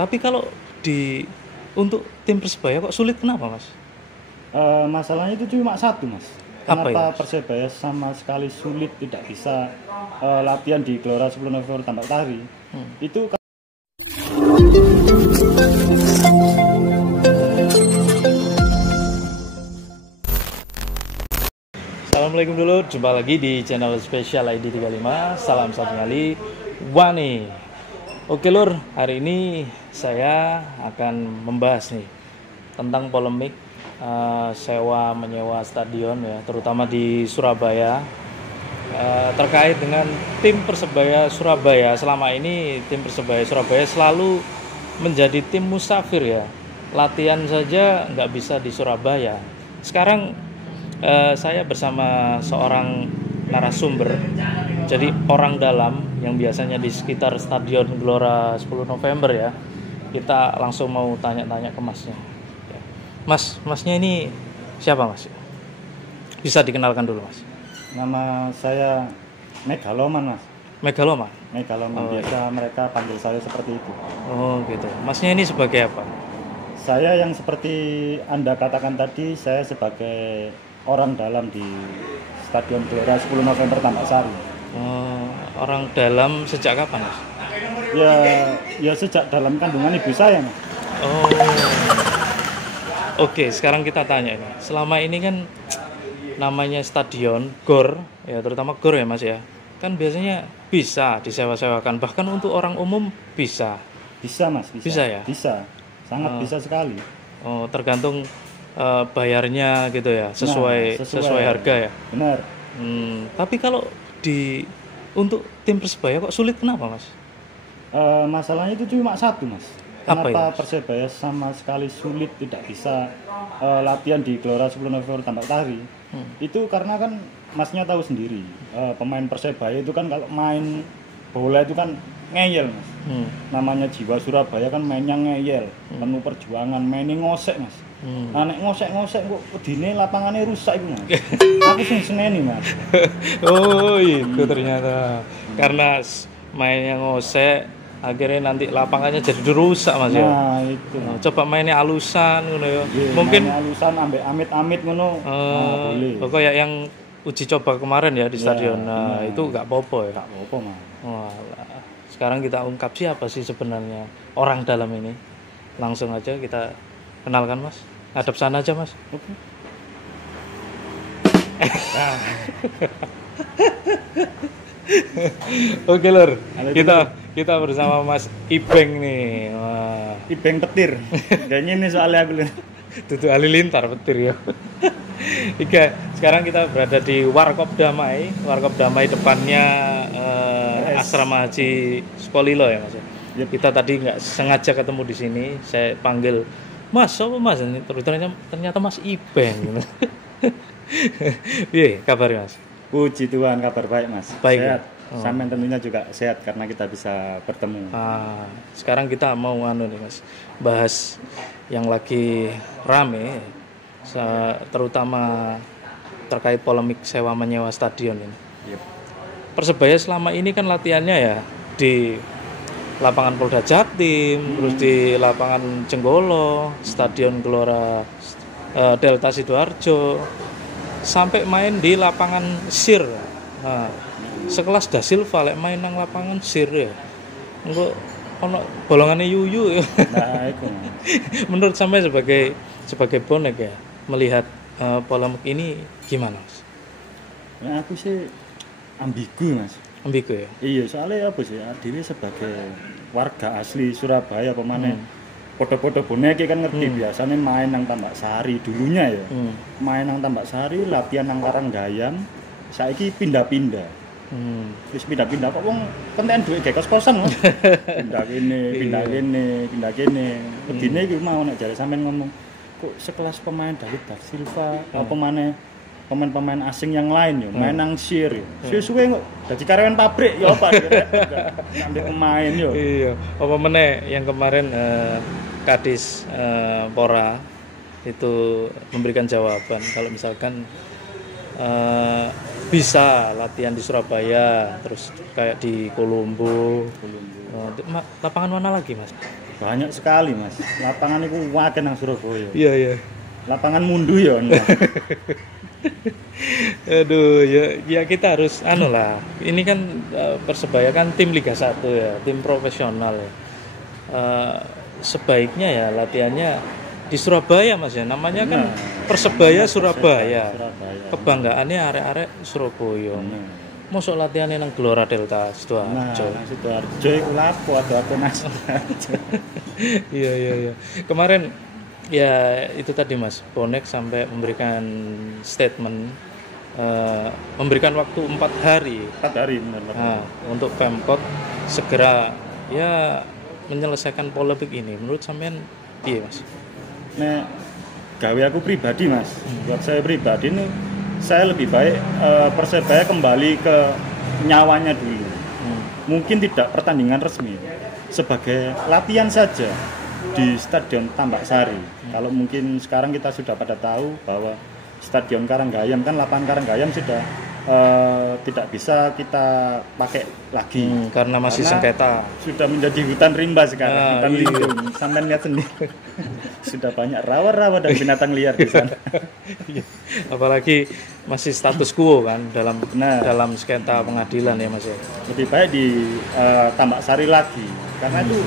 Tapi kalau di untuk tim Persebaya kok sulit, kenapa Mas? Masalahnya itu cuma satu, Mas. Apa Kenapa itu? Persebaya sama sekali sulit tidak bisa latihan di Gelora 10 November Tambak Sari? Itu Assalamualaikum dulu, jumpa lagi di channel spesial ID 35. Salam satu kali Wani. Oke lur, hari ini saya akan membahas nih tentang polemik sewa menyewa stadion ya, terutama di Surabaya, terkait dengan tim Persebaya Surabaya. Selama ini tim Persebaya Surabaya selalu menjadi tim musafir ya, latihan saja nggak bisa di Surabaya. Sekarang saya bersama seorang narasumber, jadi orang dalam yang biasanya di sekitar Stadion Gelora 10 November ya. Kita langsung mau tanya-tanya ke Masnya. Masnya ini siapa Mas? Bisa dikenalkan dulu Mas. nama saya Megaloman, Mas. Megaloman. Megaloman, biasa mereka panggil saya seperti itu. Oh gitu. Masnya ini sebagai apa? Saya yang seperti Anda katakan tadi, saya sebagai orang dalam di Stadion Gelora 10 November Tambak Sari. Orang dalam sejak kapan Mas? Ya sejak dalam kandungan ibu saya, Mas. Oh. Oke, sekarang kita tanya nih. Selama ini kan namanya stadion GOR, ya terutama GOR ya Mas ya. Kan biasanya bisa disewa-sewakan, bahkan untuk orang umum bisa. Bisa, Mas, bisa. Bisa ya? Bisa. Sangat bisa sekali. Oh, tergantung bayarnya gitu ya, sesuai harga ya. Benar. Tapi kalau untuk tim Persebaya kok sulit, kenapa Mas? Masalahnya itu cuma satu, Mas. Apa Kenapa itu? Persebaya sama sekali sulit tidak bisa latihan di Gelora 10 November Tambak Sari? Itu karena kan Masnya tahu sendiri, pemain Persebaya itu kan kalau main bola itu kan ngeyel, Mas. Namanya jiwa Surabaya kan mainnya ngeyel, penuh perjuangan, mainnya ngosek, Mas. Nah, nek ngosek-ngosek kok dine lapangannya rusak itu, Mas. Aku sing seneni, Mas. Oh itu ternyata karena mainnya ngosek, akhirnya nanti lapangannya jadi rusak Mas ya. Nah, itu. Coba mainnya alusan ngono ya. Nggih, Mungkin mainnya alusan ambek amit-amit ngono. Nah, boleh. kayak yang uji coba kemarin ya di stadion. Nah, benar. itu nggak apa-apa ya. Enggak apa-apa, Mas. Walah. Sekarang kita ungkap siapa sih sebenarnya orang dalam ini. Langsung aja kita kenalkan Mas. Hadap sana aja Mas. Oke. Oke lur, Halo, kita bersama Mas Ibeng nih. Wah, Ibeng petir. Kayaknya ini soalnya aku lihat. Dudu halilintar petir ya. Oke, sekarang kita berada di Warkop Damai. Warkop Damai depannya Asrama Haji Sukolilo ya Mas. Yep. Kita tadi nggak sengaja ketemu di sini. Saya panggil Mas, apa Mas? Ternyata Mas Ibeng. Iya, kabarnya Mas? Puji Tuhan, kabar baik, Mas. Baik, Sehat. ya? Sampai tentunya juga sehat karena kita bisa bertemu. Sekarang kita mau nih Mas, bahas yang lagi rame, terutama terkait polemik sewa menyewa stadion ini. Yep. Persebaya selama ini kan latihannya ya di lapangan Polda Jatim, terus di lapangan Jenggolo, Stadion Gelora Delta Sidoarjo, sampai main di lapangan SIR. Nah, sekelas Da Silva lek main nang lapangan SIR ya. Engko ono bolongane yuyu ya. Nah, itu. Menurut sampai sebagai bonek ya, melihat polemik ini gimana, Mas? Ya, aku sih ambigu, Mas. Ambigu ya. Iya, soalnya apa sih? Diri sebagai warga asli Surabaya pemane podo-podo boneke kan ngerti biasanya main nang Tambak Sari dulunya ya. Main nang Tambak Sari, latihan nang Karanggayam, saiki pindah-pindah. Terus pindah-pindah kok wong kenten duit gak kos-kosan Mas. Pindah kene. Kedine iki mau nek jare sampean ngomong kok sekelas pemain David Da Silva apa maneh pemain-pemain asing yang lain ya main nang SIR ya. Suwe-suwe kok dadi karyawan pabrik ya apa sampai pemain yo. Iya, apa meneh yang kemarin Kadis Pora itu memberikan jawaban kalau misalkan bisa latihan di Surabaya, terus kayak di Kolombo. Lapangan mana lagi Mas? Banyak sekali Mas. Lapangan itu waken nang Surabaya. Iya, iya. Lapangan mundu ya. Nah. Aduh, ya kita harus lah. Ini kan Persebaya kan tim Liga 1 ya, tim profesional ya. Sebaiknya ya latihannya di Surabaya Mas ya. Namanya kan Persebaya Surabaya. Kebanggaannya arek-arek Surabaya. Mosok latihannya nang Gelora Delta Sidoarjo. Nah, nang Sidoarjo iku lapo aku Mas. Iya. Kemarin ya itu tadi Mas, Bonek sampai memberikan statement memberikan waktu 4 hari. 4 hari benar. Nah, untuk Pemkot segera ya menyelesaikan polemik ini. Menurut sampean piye Mas? Nah, gawe aku pribadi Mas. Buat saya pribadi nih, saya lebih baik Persebaya kembali ke nyawanya dulu. Mungkin tidak pertandingan resmi, sebagai latihan saja di Stadion Tambak Sari. Kalau mungkin sekarang kita sudah pada tahu bahwa Stadion Karanggayam kan lapangan Karanggayam sudah tidak bisa kita pakai lagi karena masih sengketa. Sudah menjadi hutan rimba sekarang, hutan lindung. Sampai lihat sendiri. Sudah banyak rawa-rawa dan binatang liar di sana. Apalagi masih status quo kan dalam sengketa pengadilan ya Mas ya. Lebih baik di Tambak Sari lagi karena itu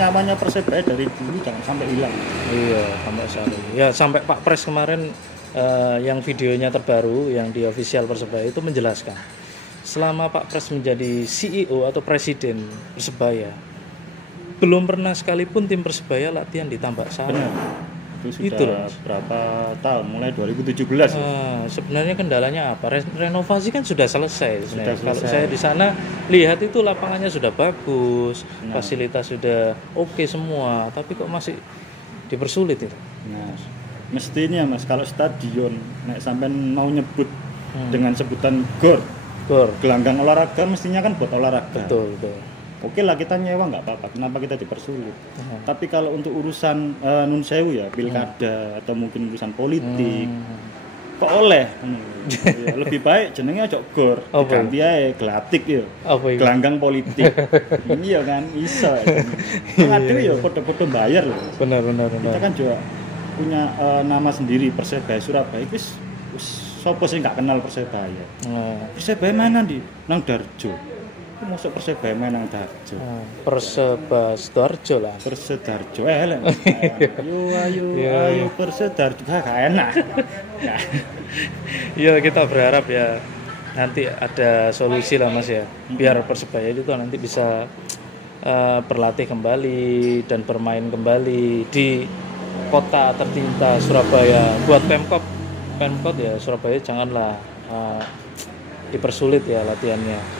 nyawanya Persebaya dari dulu jangan sampai hilang. Iya, Tambak Sari. Ya sampai Pak Pres kemarin yang videonya terbaru yang di official Persebaya itu menjelaskan selama Pak Pres menjadi CEO atau presiden Persebaya belum pernah sekalipun tim Persebaya latihan di Tambak Sari. Benar. Itu sudah berapa tahun, mulai 2017 sebenarnya kendalanya apa? Renovasi kan sudah selesai sebenarnya. Kalau saya di sana lihat itu lapangannya sudah bagus, fasilitas sudah oke semua, tapi kok masih dipersulit itu. Nah, mestinya Mas kalau stadion nek sampean mau nyebut dengan sebutan GOR, gelanggang olahraga, mestinya kan buat olahraga. Betul. Oke lah kita nyewa nggak apa-apa, kenapa kita dipersulit? Tapi kalau untuk urusan nun sewu ya, pilkada atau mungkin urusan politik, kok oleh? Ya, lebih baik jenenge aja GOR, ganti ae Glatik ya, gelanggang politik. Iya kan, iso. Aduh ya foto-foto bayar loh. Benar. Kita kan juga punya nama sendiri Persebaya Surabaya. Wis sapa sih nggak kenal Persebaya? Persebaya mana di nang Darjo. Masuk Persebaya main nang Darjo. Persebaya Sidoarjo lah. Persedarjo ayo Persedarjo gak enak. Iya kita berharap ya nanti ada solusi lah Mas ya. Biar Persebaya itu nanti bisa berlatih kembali dan bermain kembali di kota tercinta Surabaya. Buat Pemkot ya Surabaya janganlah dipersulit ya latihannya.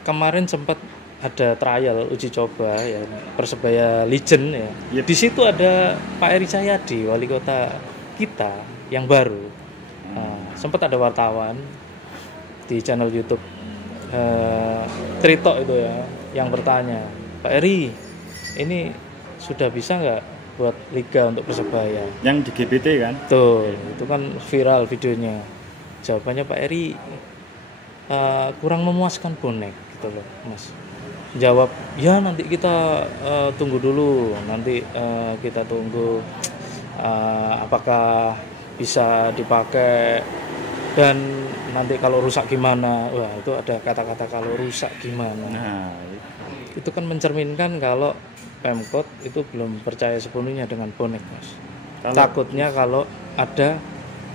Kemarin sempat ada trial uji coba ya Persebaya Legend ya. Di situ ada Pak Eri Cahyadi, wali kota kita yang baru. Sempat ada wartawan di channel YouTube Tritok itu ya yang bertanya, Pak Eri, ini sudah bisa nggak buat liga untuk Persebaya? Yang di GBT kan? Tuh, itu kan viral videonya. Jawabannya Pak Eri kurang memuaskan Bonek gitu loh Mas. Jawab ya nanti kita tunggu dulu, nanti kita tunggu apakah bisa dipakai dan nanti kalau rusak gimana. Wah itu ada kata-kata kalau rusak gimana. Nah itu kan mencerminkan kalau Pemkot itu belum percaya sepenuhnya dengan Bonek Mas. Takutnya kalau ada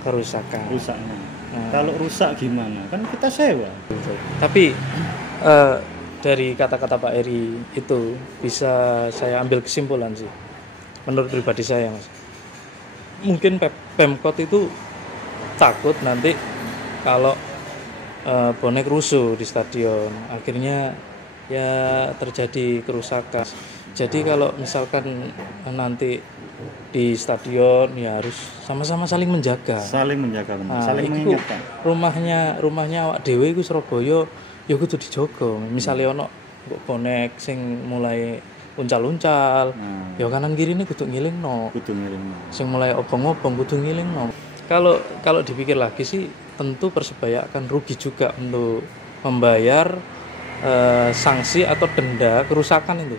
kerusakan. Kalau rusak gimana? Kan kita sewa. Tapi dari kata-kata Pak Eri itu bisa saya ambil kesimpulan sih. Menurut pribadi saya Mas. Mungkin Pemkot itu takut nanti kalau Bonek rusuh di stadion, akhirnya ya terjadi kerusakan. Jadi kalau misalkan nanti di stadion ya harus sama-sama saling menjaga. Saling mengingatkan. Rumahnya awak dhewe iku Surabaya ya kudu dijogo. Misale ono Bonek sing mulai uncal-uncal, ya kanan kirine kudu ngilingno. Sing mulai obong-obong kudu ngilingno. Kalau dipikir lagi sih tentu Persebaya akan rugi juga untuk membayar sanksi atau denda kerusakan itu.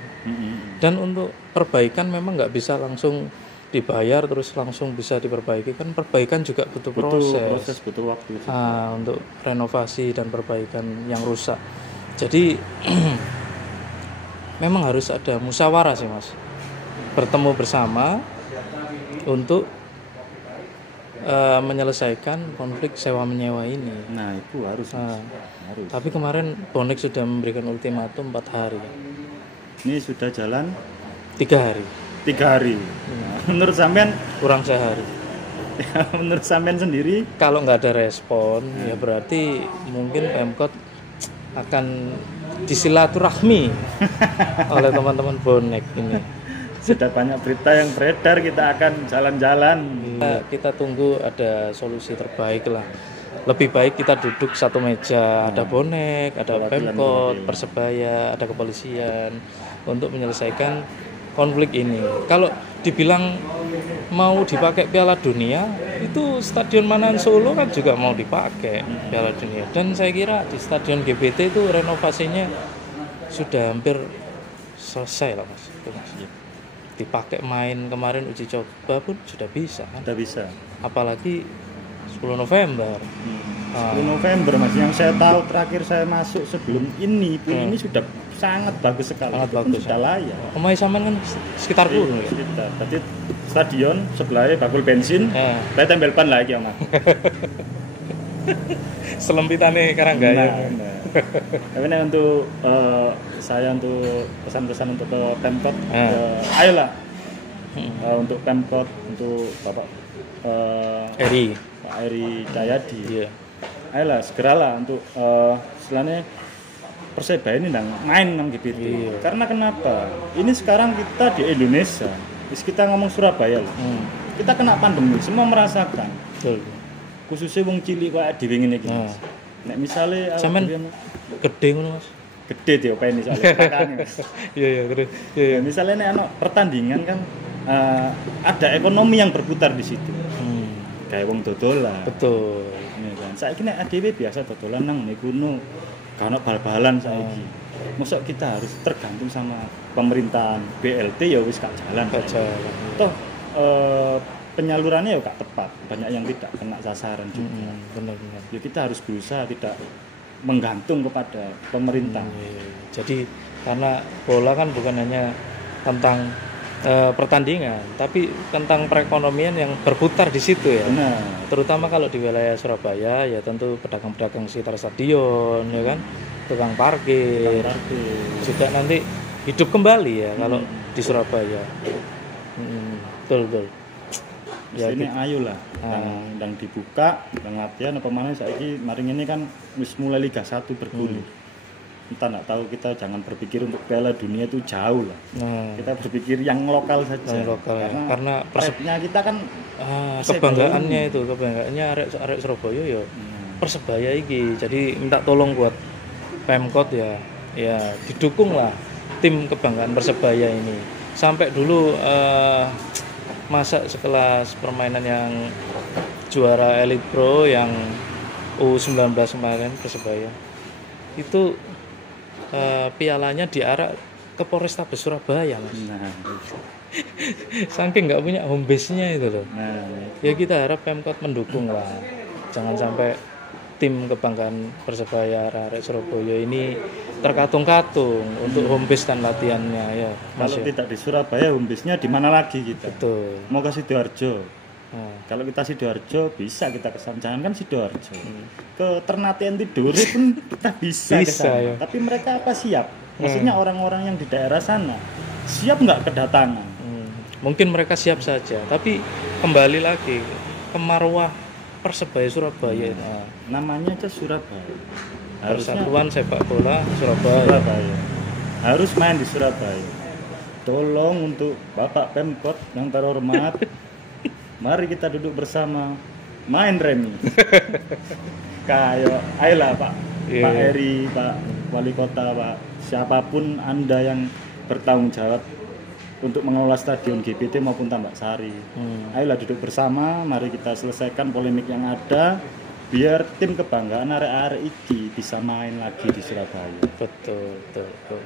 Dan untuk perbaikan memang nggak bisa langsung dibayar terus langsung bisa diperbaiki, kan perbaikan juga butuh proses, butuh waktu. Untuk renovasi dan perbaikan yang rusak. Jadi memang harus ada musyawarah sih Mas, bertemu bersama untuk menyelesaikan konflik sewa menyewa ini. Nah itu harus. Tapi kemarin bonek sudah memberikan ultimatum 4 hari. Ini sudah jalan 3 hari. 3 hari. Menurut sampean Kurang sehari. Menurut sampean sendiri, kalau nggak ada respon, ya berarti mungkin Pemkot akan disilaturahmi oleh teman-teman bonek ini. sudah banyak berita yang beredar, kita akan jalan-jalan. Kita tunggu ada solusi terbaik lah. Lebih baik kita duduk satu meja, ada bonek, ada Pemkot, Persebaya, ada kepolisian untuk menyelesaikan konflik ini. Kalau dibilang mau dipakai Piala Dunia, itu Stadion Manahan Solo kan juga mau dipakai Piala Dunia. Dan saya kira di Stadion GBT itu renovasinya sudah hampir selesai lah Mas. Dipakai main kemarin uji coba pun sudah bisa kan? Sudah bisa. Apalagi 10 November. 10 November Mas, yang saya tahu terakhir saya masuk sebelum ini pun ini sudah sangat bagus sekali. Sangat itu bagus, sudah layak. Pemain Saman kan sekitar pun ya. Sekitar. Berarti stadion sebelahnya bakul bensin, saya tempel ban lagi Mas. Selempitane Karanggaya. Nah. Tapi ini untuk saya untuk pesan-pesan untuk ke Pemkot, ayolah untuk Pemkot, untuk Bapak Pak Eri Cahyadi, ayolah segeralah untuk istilahnya Persebaya ini main nang GBT. Karena kenapa? Ini sekarang kita di Indonesia, kita ngomong Surabaya loh. Kita kena pandemi, semua merasakan. Khususnya wong cilik kayak dhewe ngene iki. Nek misale sampean gede ngono Mas. Gede dia openi soalnya kakaknya. Iya gede. Iya. Misalnya nek ana pertandingan kan ada ekonomi yang berputar di situ. Kayak wong dodolan. Betul. Ya kan. Saiki nek dhewe biasa dodolan nang niku gak ono bal-balan saiki. Mosok kita harus tergantung sama pemerintahan BLT ya wis gak jalan. Toh penyalurannya ya gak tepat, banyak yang tidak kena sasaran juga. Benar. Ya kita harus berusaha tidak menggantung kepada pemerintah. Jadi karena bola kan bukan hanya tentang pertandingan, tapi tentang perekonomian yang berputar di situ ya. Benar. Terutama kalau di wilayah Surabaya ya tentu pedagang-pedagang sekitar stadion ya kan, tukang parkir. Juga nanti hidup kembali ya kalau di Surabaya. Betul. Ya ini ayolah yang dibuka pengertian apa mana saiki maring ini kan wis mulai Liga 1 bergulir. Entah enggak tahu, kita jangan berpikir untuk Piala Dunia itu jauh lah. Kita berpikir yang lokal saja. Yang lokal karena persepnya kita kan kebanggaannya arek Surabaya ya. Persebaya iki. Jadi minta tolong buat Pemkot ya didukung lah tim kebanggaan Persebaya ini. Sampai dulu masa sekelas permainan yang juara Elite Pro yang U19 kemarin Persebaya itu pialanya diarak ke Polrestabes Surabaya Mas. Saking nggak punya home base-nya itu loh. Ya kita harap Pemkot mendukung lah, jangan sampai tim kebanggaan Persebaya arek Surabaya ini terkatung-katung untuk home base dan latihannya ya. Kalau tidak di Surabaya, home base-nya di mana lagi kita? Betul. Mau ke Sidoarjo. Kalau kita Sidoarjo bisa kita kesana, jangan kan Sidoarjo. Ke Ternate Antidore pun kita bisa kesana. Ya. Tapi mereka apa siap? Maksudnya orang-orang yang di daerah sana siap nggak kedatangan? Mungkin mereka siap saja, tapi kembali lagi ke marwah Persebaya Surabaya. Namanya aja Surabaya. Persatuan Sepak Bola Surabaya. Harus main di Surabaya. Tolong untuk Bapak Pemkot yang terhormat, mari kita duduk bersama main remi. Ayolah Pak Eri, Pak Wali Kota, Pak siapapun Anda yang bertanggung jawab untuk mengelola stadion GBT maupun Tambak Sari. Ayolah duduk bersama, mari kita selesaikan polemik yang ada. biar tim kebanggaan arek-arek iki bisa main lagi di Surabaya. Betul, betul, betul.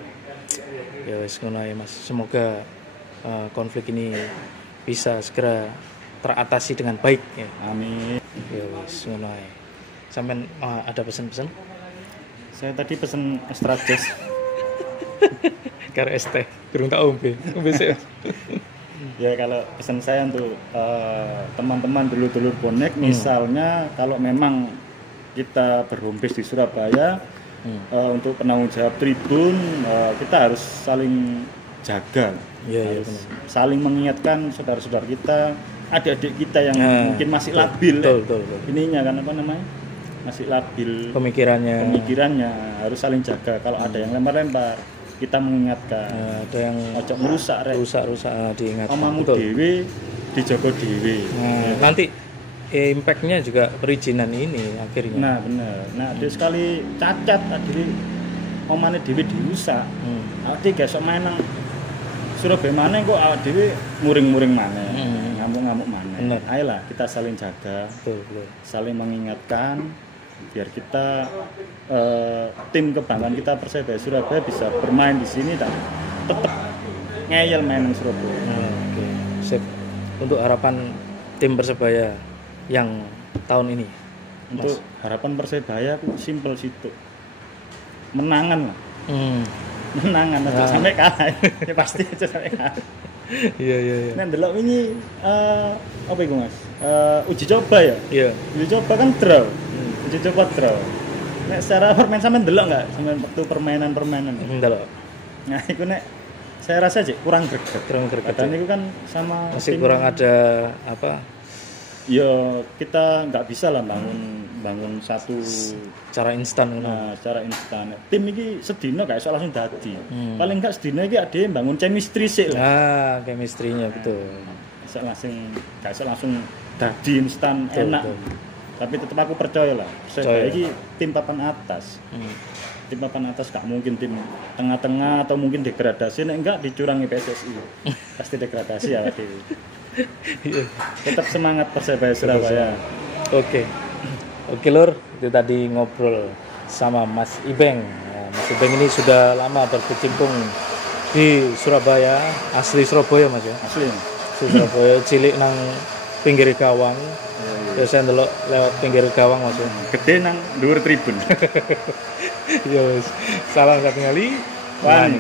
Ya wis ngono ae Mas. Semoga konflik ini bisa segera teratasi dengan baik ya. Amin. Ya wis ngono ae. Sampean ada pesan-pesan? Saya tadi pesen extra jus. Karo es teh, durung tak ombe. Ombe sik. Ya kalau pesan saya untuk teman-teman dulur-dulur bonek, misalnya kalau memang kita berhompes di Surabaya, untuk penanggung jawab tribun, kita harus saling jaga, Iya, harus saling mengingatkan saudara-saudara kita, adik-adik kita yang mungkin masih labil, betul. ininya kan apa namanya, masih labil Pemikirannya harus saling jaga. Kalau ada yang lempar-lempar, kita mengingatkan. ada yang ojo merusak rek. rusak diingat. Omamu dhewe dijaga dhewe. Nanti impact-nya juga perizinan ini akhirnya. Nah, bener. Nah, dia sekali cacat tadi omane dhewe dirusak. Awake gak iso main nang Surabaya maneh kok awake dhewe muring-muring maneh. Ngamuk-ngamuk maneh. Ayolah kita saling jaga. Betul. Saling mengingatkan biar kita tim kebanggaan kita Persebaya Surabaya bisa bermain di sini dan tetap ngeyel main di Surabaya. Oke. Sip. Untuk harapan tim Persebaya yang tahun ini. Untuk harapan Persebaya simpel situ. Menangan lah. Menangan aja sampai kalah. Ya pasti aja sampai kalah. Iya. Nah, delok wingi apa iku Mas? Uji coba ya? Iya. Uji coba kan draw. Uji coba draw. Nek secara permainan sampean delok enggak? Sampean waktu permainan. Delok. Nah, itu nek saya rasa aja kurang greget. Padahal itu kan sama masih tim, kurang ada apa? Ya kita nggak bisa lah bangun satu cara instan. Nah, secara instan. Tim ini sedina gak iso langsung dadi. Paling enggak sedina iki ade bangun chemistry sik lah. Ah, chemistry-nya betul. Gak iso langsung dadi instan enak. Betul. Tapi tetap aku percaya lah. Saya iki tim papan atas. Tim papan atas gak mungkin tim tengah-tengah atau mungkin degradasi, nek enggak dicurangi PSSI. Pasti degradasi ya dewe. Tetap semangat Persebaya Surabaya. Oke Lur, itu tadi ngobrol sama Mas Ibeng. Nah, Mas Ibeng ini sudah lama berkecimpung di Surabaya, asli Surabaya Mas ya. Asli Surabaya, cilik nang pinggir gawang. Terus saya ndelok lewat pinggir gawang Mas ya. Gede nang dhuwur tribun. Yo, salam satu kali. Wani.